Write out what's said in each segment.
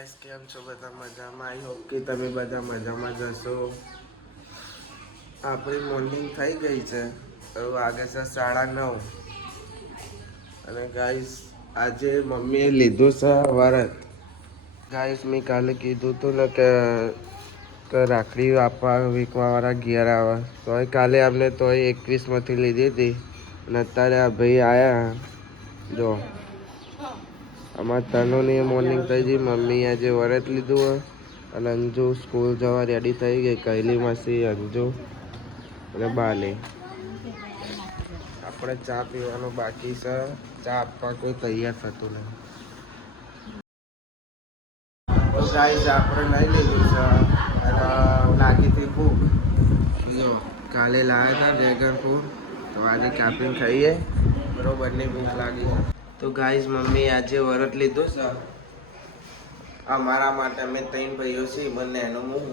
Guys કેમ છો બધા મજામાં? આઈ હોપ કે તમે બધા મજામાં જશો. આપણી મોર્નિંગ થઈ ગઈ છે, હવે વાગે છે 9:30 અને ગાઈસ આજે મમ્મીએ લીધું છે વરત. ગાઈસ મેં કાલે કીધું હતું ને કે રાખડી આપવા વીકવાવાળા ઘેર આવે તોય કાલે અમને તોય 21માંથી લીધી હતી અને અત્યારે આ ભાઈ આવ્યા. જો અમારે તનુની મોર્નિંગ થઈ ગઈ, મમ્મી આજે વરત લીધું હોય અને અંજુ સ્કૂલ જવા રેડી થઈ ગઈ. કૈલી માસી, અંજુ અને બાલે. આપણે ચા પીવાનું બાકી છે, ચા આપવા કોઈ તૈયાર થતું નહીં. તો ગાઈસ આપણે નહીં લીધું છે અને લાગી હતી ભૂખ. જો કાલે લાવ્યા હતા ડ્રેગન ફ્રૂટ, તો આજે કાપીને ખાઈએ. બરોબરની ભૂખ લાગી છે. તો ગાઈસ મમ્મી આજે વરત લીધું છે અમારા માટે. અમે 3 ભાઈઓ છીએ, બંને એનું હું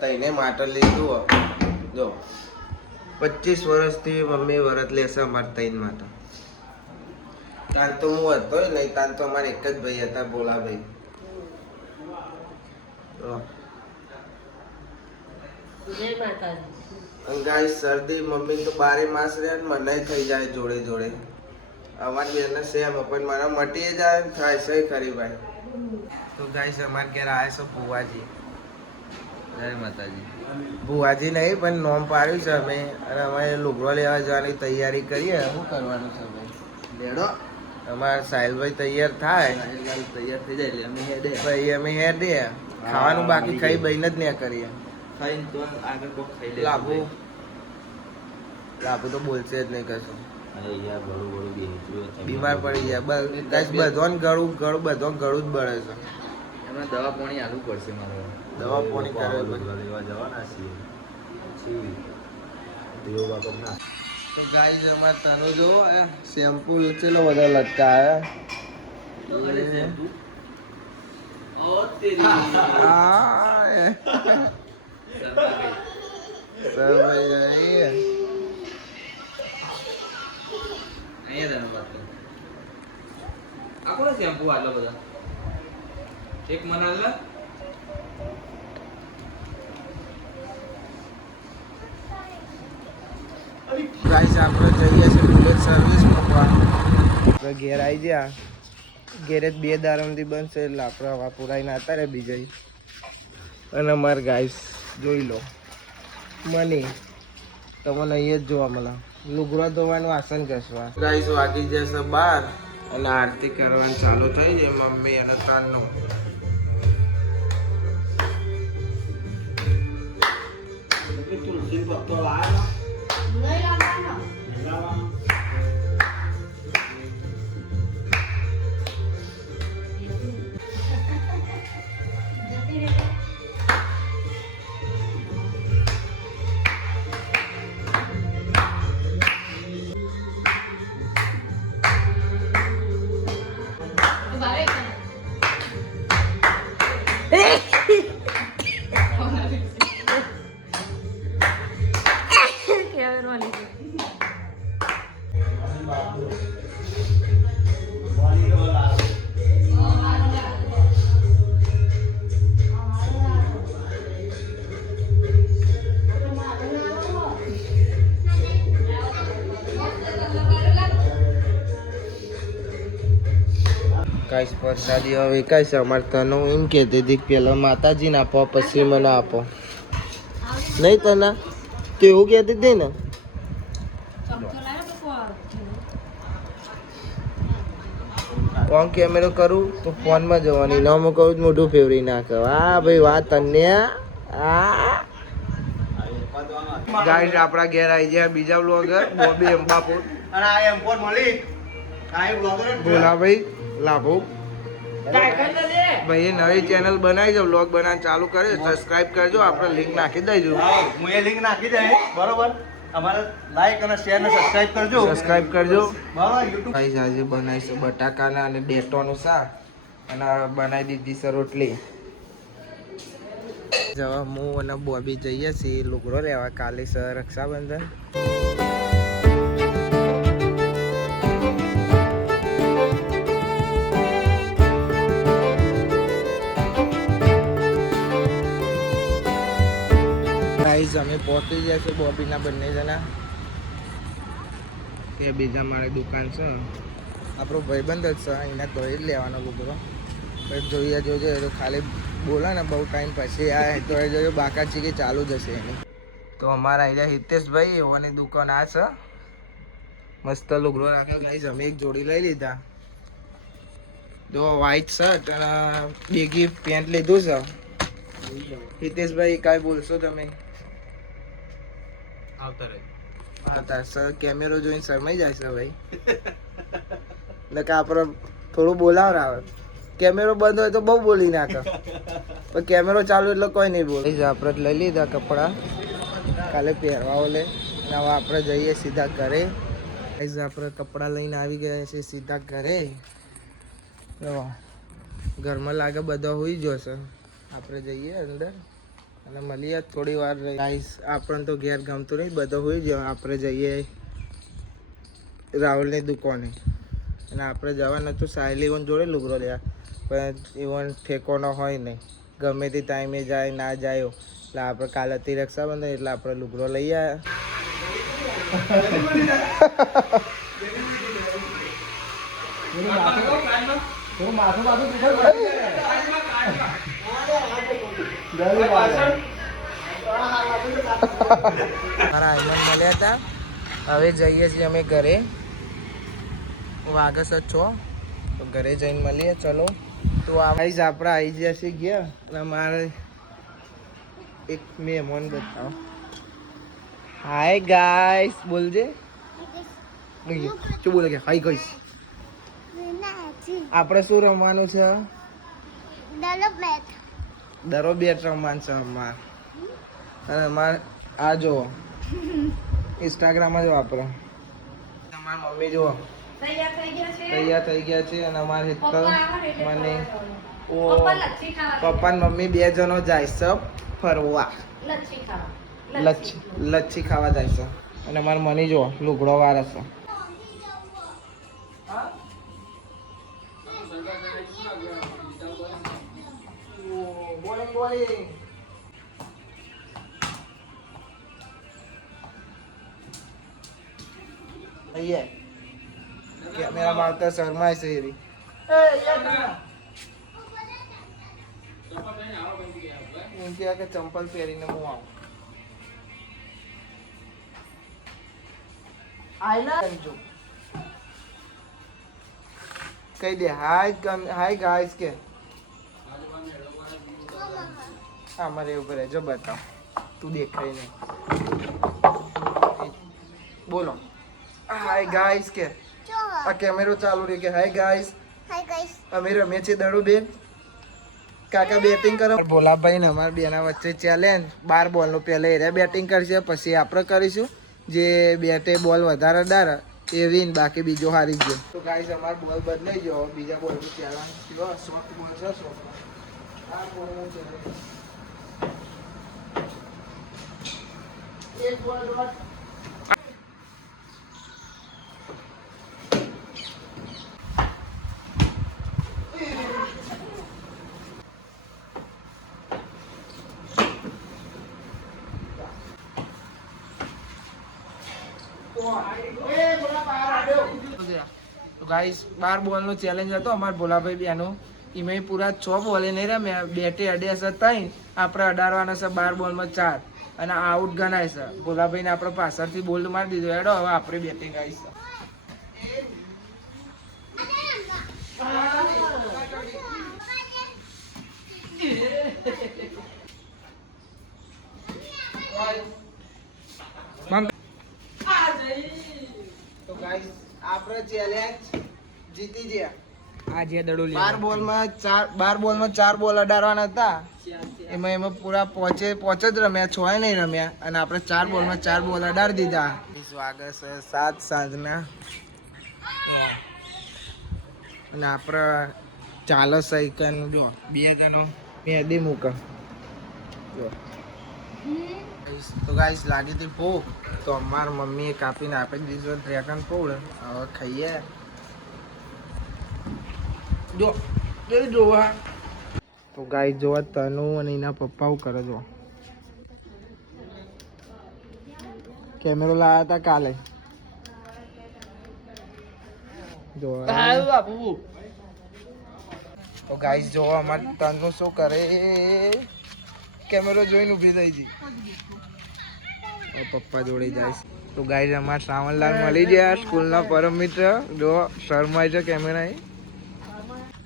તઈને માટે લીધું. જો 25 વર્ષથી મમ્મી વરત લેશે અમારે 3 માટે. તાન તો હું હતો નહીં, તાન તો અમારે એક જ ભાઈ હતા, ભોલાભાઈ. ગાઈસ શરદી મમ્મી તો 12 માસ રહે ને મને થઈ જાય જોડે જોડે. અમારી બેનને સેમ પણ મને મટી જાય ને થાય છે ખરી ભાઈ. તો ગાઈસ અમારે ઘેર આવ્યા છે ભુવાજી. જય માતાજી. ભુવાજી નહીં પણ નોમ પાડ્યું છે અમે, અને અમે લુગડો લેવા જવાની તૈયારી કરીએ. શું કરવાનું છે ભાઈ? લેડો. અમારા સાહિલભાઈ તૈયાર થાય, તૈયાર થઈ જાય એટલે અમે હેડે. ભાઈ અમે હેડે ખાવાનું બાકી ખાઈ બહીને જ નહીં કરીએ. ખાઈને તો આગળ કોક ખાઈ લે. લાભુ તો બોલશે જ નહીં કશું. બીમાર પડી જાય બધોને ગળું બધો ગળું જ બળે છે. એમાં દવા પાણી આલવું પડશે મારે. દવા પાણી લેવા જવાના છીએ. તો ગાઈસ અમારે તાનો જો શેમ્પુ ચેલો બધા લટકાયા. શેમ્પુ આટલા બધા એક મનાલા. ગાઈસ આપણે જઈએ છીએ બુલેટ સર્વિસ મૂકવા. આપણે ઘેર આવી ગયા. ઘેરે જ 2 દારૂથી બનશે એટલે આપણે હવા પુરાઈને આવતા રહે બીજે. અને અમારે ગાઈસ જોઈ લો મની તમને અહીંયા જ જોવા મળે. લુગડો ધોવાનું વાસણ ઘસવા. ગાઈસ વાગી જશે 12 અને આરતી કરવાની ચાલુ થઈ જાય મમ્મી અને તાનનું. તુલસી પત્તો લાવ્યા ગાઈસ પ્રસાદી હવે કઈ છે અમારે તને એમ કહેતી હતી પેલા માતાજીને આપો પછી મને આપો. નહીં તને તો એવું કહેતી હતી ને. ફોન કેમેરો કરું તો ફોનમાં જવાની ના હું કહું મોઢું ફેવરી નાખે. હા ભાઈ વાત તને. ગાઈસ આપણા ઘેર આવી ગયા બીજા બ્લોગર બોબી અંબાપુર અને આ એમ્પોર મલિક. આ બ્લોગર ભોલાભાઈ લાભો ભાઈ નવી ચેનલ બનાવી દો. વ્લોગ બનાવવાનું ચાલુ કરે, સબસ્ક્રાઇબ કરજો. આપણે લિંક નાખી દઈશું. હું એ લિંક નાખી દઈશ. બરોબર. અમારે લાઈક અને શેર ને સબસ્ક્રાઇબ કરજો. સબસ્ક્રાઇબ કરજો. બરાબર. યુટ્યુબ ગાઈસ આજે બનાવીશું બટાકાના અને ડેટોનું શાક અને બનાવી દીધી છે રોટલી. જવા હું અને બોબી જઈએ છીએ લુગડો લેવા. કાલે છે રક્ષાબંધન. ગાઈઝ અમે પહોંચી ગયા છે બોબીના બંને જણા કે બીજા મારે દુકાન છે આપણો ભાઈબંધ જ છે એના ઘરે જ લેવાનો લુગડો પણ જોઈએ જોજો એ તો ખાલી બોલે ને બહુ ટાઈમ પછી આ તો એ જોજો બાકા ચીકી ચાલુ જ હશે એની. તો અમારા અહીંયા હિતેશભાઈ એવાની દુકાન આ છે. મસ્ત લુગડો રાખ્યો ગાઈઝ. અમે એક જોડી લઈ લીધા. જો વ્હાઈટ શર્ટ અને બેગી પેન્ટ લીધું છે. હિતેશભાઈ કાંઈ બોલશો તમે? આવતા સર કેમેરો જોઈને શરમાઈ જાય છે ભાઈ. એટલે કે આપણે થોડું બોલાવરાવે. કેમેરો બંધ હોય તો બહુ બોલી નાખે પણ કેમેરો ચાલુ એટલે કોઈ નહીં બોલે. આપણે લઈ લીધા કપડાં કાલે પહેરવા ઓલે. હવે આપણે જઈએ સીધા ઘરે. આપણે કપડાં લઈને આવી ગયા છે સીધા ઘરે. ઘરમાં લાગે બધા હોઈ જશે. આપણે જઈએ અંદર અને મળીએ થોડી વાર. ગાઈસ આપણને તો ઘેર ગમતું નહીં, બધો હોઈ જાય. આપણે જઈએ રાહુલની દુકાને અને આપણે જવાના તો સાયલી ઇવન જોડે લુગડો લેવા પણ ઇવન ઠેકોનો હોય નહીં, ગમે તે ટાઈમે જાય ના જાય. એટલે આપણે કાલે હતી રક્ષાબંધન એટલે આપણે લુગડો લઈ આવ્યા. મળ્યા હતા. હવે જઈએ છીએ અમે ઘરે. વાગે છે 6 તો ઘરે જઈને મળીએ. ચલો તો આવીશ આપણે આવી જશે ગયા અને મારે એક મહેમાન બતાવો. હાય ગાઈસ બોલજે. શું બોલે કે હાય ગાઈસ? આપણે શું રમવાનું છે? દરો બેટ રમવાનું છે અમારે. અને અમારે આ જુઓ ઇન્સ્ટાગ્રામમાં જ વાપરો. તમારી મમ્મી જુઓ તૈયાર થઈ ગયા છે અને અમારે મને પપ્પા ને મમ્મી 2 જણો જાય છે ફરવા. લચ્છી ખાવા જાય છે અને મારે મની જુઓ લુગડો વાળા છે. કેમેરા મારતા શરમાય છે એવી. એમ કે ચંપલ પહેરીને હું આવું. કહી દે હાય ગાઈસ કે અમારે ઉપર જો બતાવ તું દેખાય નહીં. બોલો હાય ગાઈસ કે આ કેમેરો ચાલુ રહે કે હાય ગાઈસ અમે રમીએ છીએ દડો બેન. કાકા બેટિંગ કરો. ભોલાભાઈ ને અમારા બેના વચ્ચે ચેલેન્જ 12 બોલનું. પહેલા એ બેટિંગ કરશે પછી આપણે કરીશું. જે બેટે બોલ વધારે ડારે એ વિન, બાકી બીજો હારી ગયો. તો ગાઈસ અમારો બોલ બદલાઈ ગયો. બીજા બોલનું ચેલેન્જ શોર્ટ બોલ છે. આ બોલનું ચેલેન્જ એક બોલ ડોટ. તો ગાઈસ 12 બોલનો ચેલેન્જ હતો અમારા ભોલાભાઈ બેનો. એમાં પૂરા 6 બોલે નહીં રમ્યા. બેટે અડ્યા છે 3, આપણે અડાડવાના છે 12 બોલમાં 4 અને આઉટ ગણાય છે. ભોલાભાઈને આપણે પાછળથી બોલ્ડ મારી દીધો. હેડો હવે આપણે બેટિંગ આવી છે. તો ગાઈસ આપણે ચેલેન્જ જીતી ગયા. આ જે દડો 12 બોલમાં 4 બોલ અડાડવાના હતા. એમાં પૂરા પોચે જ રમ્યા, 6 નહીં રમ્યા અને આપણે 4 બોલમાં 4 બોલ અડાડી દીધા. સ્વાગત છે 7 સાંજના અને આપણે ચાલો સાયકલ જો 2 જણો મેદી મૂકે. જો તો ગાઈસ લાગી હતી ભૂખ તો અમારા મમ્મીએ કાપીને આપી દીધું ડ્રેગન ફ્રૂટ. હવે ખાઈએ. જો જોવા તો ગાઈસ જોવા તનુ અને એના પપ્પા શું કરે. જો કેમેરો લાવ્યા હતા કાલે જો તો ગાઈસ જો અમાર તનનું શું કરે કેમેરો જોઈને ઊભી થઈ ગઈ પપ્પા જોડે જાય તો ગાઈસ અમાર શ્રાવણલાલ મળી ગયા સ્કૂલના પરમ મિત્ર જો શર્માય છે કેમેરા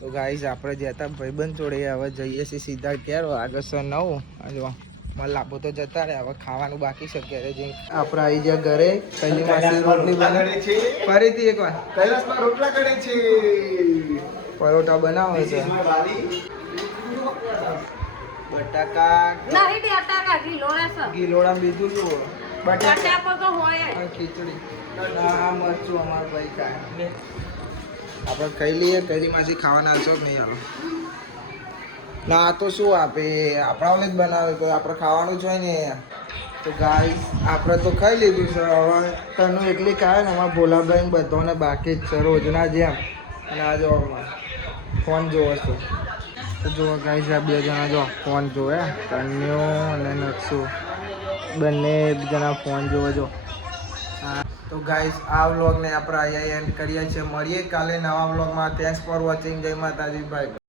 તો ગાઈસ આપણે જે હતા ભાઈબંધ જોડે હવે જઈએ છીએ સીધા ક્યારે આગળ 9 જો મારે લાભો તો જતા રહે હવે ખાવાનું બાકી છે ક્યારે જઈ આપણે આવી ગયા ઘરે કઈની માસી રોટલી બને છે ફરીથી એકવાર કૈલાસમાં રોટલા કરે છે પરોઠા બનાવે છે બટાકા નહીં બટાકા ગીલોડા છે ગીલોડા બીજું શું બટાકા તો હોય જ. ખીચડી ના મરચું અમાર ભાઈ ખાય આપણે ખાઈ લઈએ કઈ માંથી ખાવાના આવશો કે નહીં આવે ના આ તો શું આપે આપણા જ બનાવે કોઈ આપણે ખાવાનું જ હોય ને તો ગાઈસ આપણે તો ખાઈ લીધું છે હવે તનું એકલી ખાય ને અમારા ભોલાભાઈ બધાને બાકી જ છે રોજના જેમ અને આ જો ફોન જોવો છે તો જો ગાઈસ આ બે જણા જો ફોન જોવે તન્યો અને નકશો બંને જણા ફોન જોવે જો તો ગાઈસ આ વ્લોગને આપણે અહીંયા એન્ડ કરીએ છીએ મળીએ કાલે નવા વ્લોગમાં થેન્ક્સ ફોર વોચિંગ જય માતાજી ભાઈ